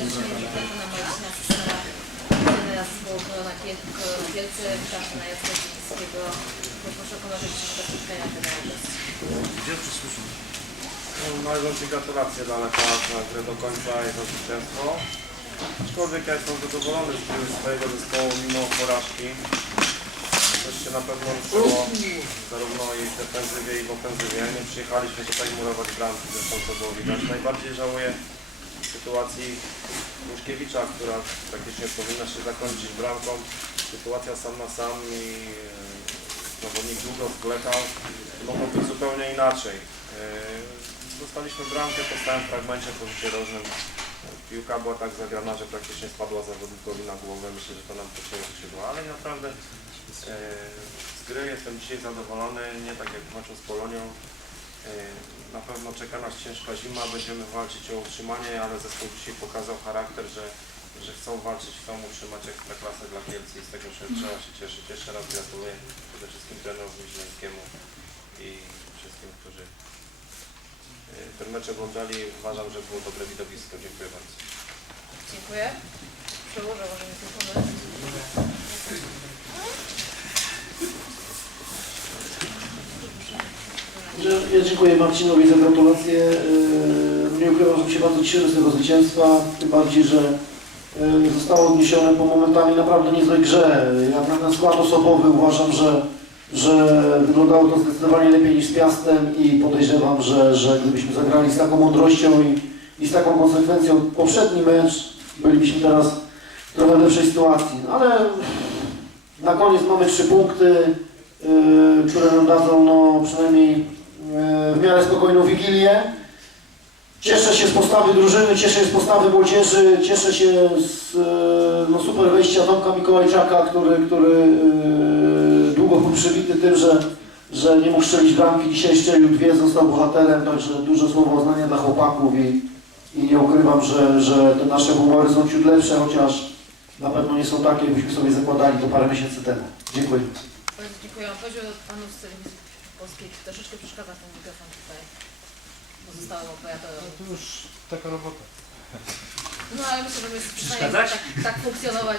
serdecznie. Witamy na Jacka Dziewińskiego. Proszę o dzisiejszego spotkania gratulacje dla lekarza na do końca i za zwycięstwo. Aczkolwiek ja jestem zadowolony z gry swojego zespołu mimo porażki. Coś się na pewno ruszyło zarówno i w defensywie i w ofensywie. Nie przyjechaliśmy tutaj murować bramki, zresztą co było widać. Najbardziej żałuję sytuacji Muszkiewicza, która praktycznie powinna się zakończyć bramką. Sytuacja sam na sam i e, zawodnik długo zwlekał. Mogło być zupełnie inaczej. E, Dostaliśmy bramkę po stałym fragmencie po rzucie rożnym. Piłka była tak zagrana, że praktycznie spadła zawodnikowi na głowę. Myślę, że to nam pocięło skrzydła, ale naprawdę e, z gry jestem dzisiaj zadowolony, nie tak jak w meczu z Polonią. E, Na pewno czeka nas ciężka zima, będziemy walczyć o utrzymanie, ale zespół dzisiaj pokazał charakter, że, że chcą walczyć, chcą utrzymać ekstraklasę dla Kielcy i z tego się trzeba się cieszyć. Jeszcze raz gratuluję przede wszystkim trenerowi Źleńskiemu i wszystkim, którzy e, ten mecz oglądali. Uważam, że było dobre widowisko. Dziękuję bardzo. Dziękuję. Przełożę może mikrofony. Ja- Ja dziękuję Marcinowi za gratulacje. Yy, Nie ukrywam, że się bardzo cieszę z tego zwycięstwa, tym bardziej, że yy, zostało odniesione po momentami naprawdę niezłej grze. Na ten skład osobowy uważam, że, że wyglądało to zdecydowanie lepiej niż z Piastem i podejrzewam, że, że gdybyśmy zagrali z taką mądrością i, i z taką konsekwencją poprzedni mecz, bylibyśmy teraz w trochę lepszej sytuacji. No, ale na koniec mamy trzy punkty, yy, które nam dadzą no, przynajmniej w miarę spokojną wigilię. Cieszę się z postawy drużyny, cieszę się z postawy młodzieży, cieszę się z yy, no, super wejścia Tomka Mikołajczaka, który, który yy, długo był przybity tym, że, że nie mógł strzelić bramki. Dzisiaj strzelił dwie, został bohaterem, także duże słowo uznania dla chłopaków i, i nie ukrywam, że, że te nasze humory są ciut lepsze, chociaż na pewno nie są takie, jakbyśmy sobie zakładali to parę miesięcy temu. Dziękuję. Bardzo dziękuję. Mam prośbę polskiej. Troszeczkę przeszkadza ten mikrofon tutaj pozostałym operatorom. To już taka robota. No ale myślę, że my przynajmniej Przeszkadzać? tak, tak funkcjonować,